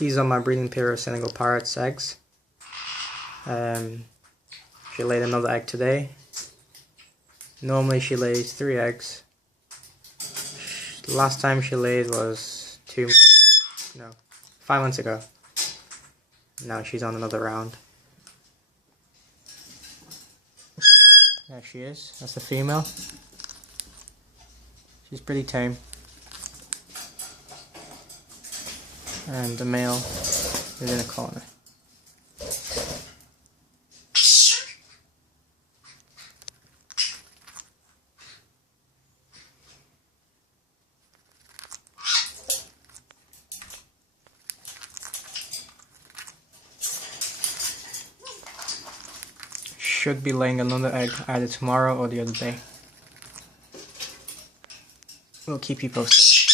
These are my breeding pair of Senegal Parrots eggs. She laid another egg today. Normally she lays 3 eggs. Last time she laid was 5 months ago. Now she's on another round. There she is. That's the female. She's pretty tame. And the male is in a corner. Should be laying another egg either tomorrow or the other day. We'll keep you posted.